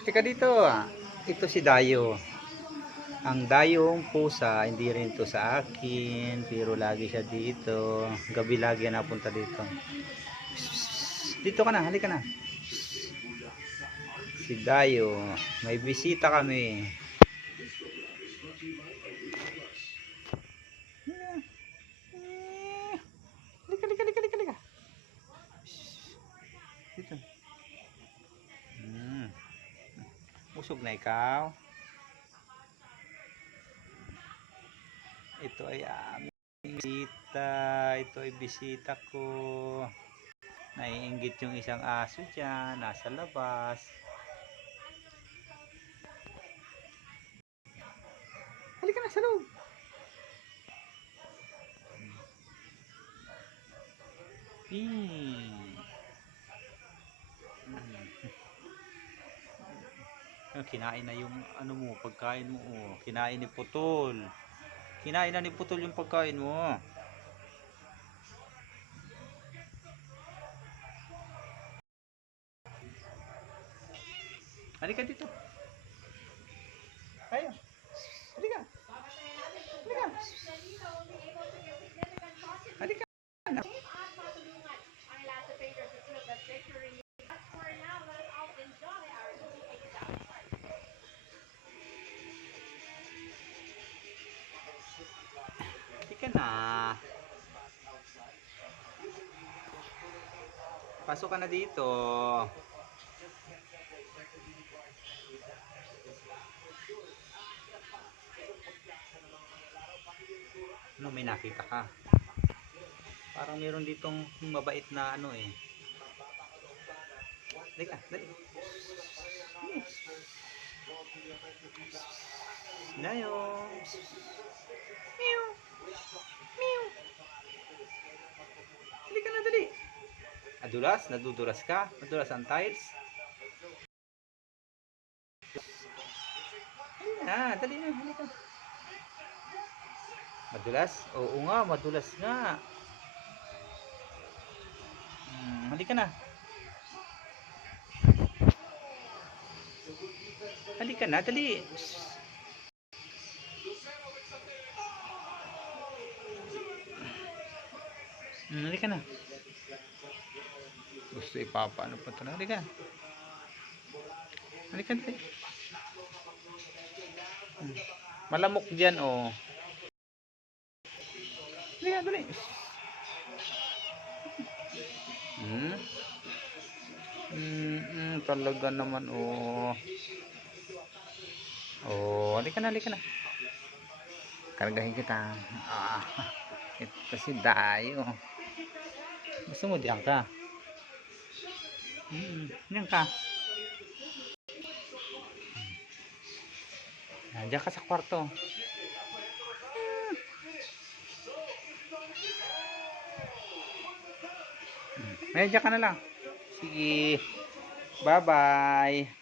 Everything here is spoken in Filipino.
Teka dito. Ito si Dayo. Ang Dayong pusa, hindi rin to sa akin, pero lagi siya dito. Gabi lagi yan napunta dito. Dito ka na, halika na. Si Dayo, may bisita kami. Halika, halika, halika, halika, halika. Dito. Usog na ikaw. Ito ay aming bisita. Ito ay bisita ko. Naiinggit yung isang aso dyan. Nasa labas. Halika na sa loob. Kinain na yung ano mo, pagkain mo. Oh. Kinain ni Putol. Kinain na ni Putol yung pagkain mo. Halika dito. Ayo. Halika. Halika. Halika. Halika na. Pasok ka na dito. Ano, may nakita ka? Parang meron ditong mabait na ano eh. Halika, dali. Dayo. Meow. Meow. Halika na, dali. Nadulas? Nadudulas ka? Nadulas ang tiles? Dali na, halika. Madulas? Oo nga, madulas nga. Halika na. Halika na, dali. Halika na. Gusto ipapaano pa ito na. Halika. Halika na. Malamok dyan, oh. Halika, dali. Talaga naman, oh. Oh, halika na, halika na. Kargahin kita. Ito si Dayo. Gusto mo diyan ka? Diyan ka. Diyan ka sa kwarto. Diyan ka na lang. Sige. Bye-bye.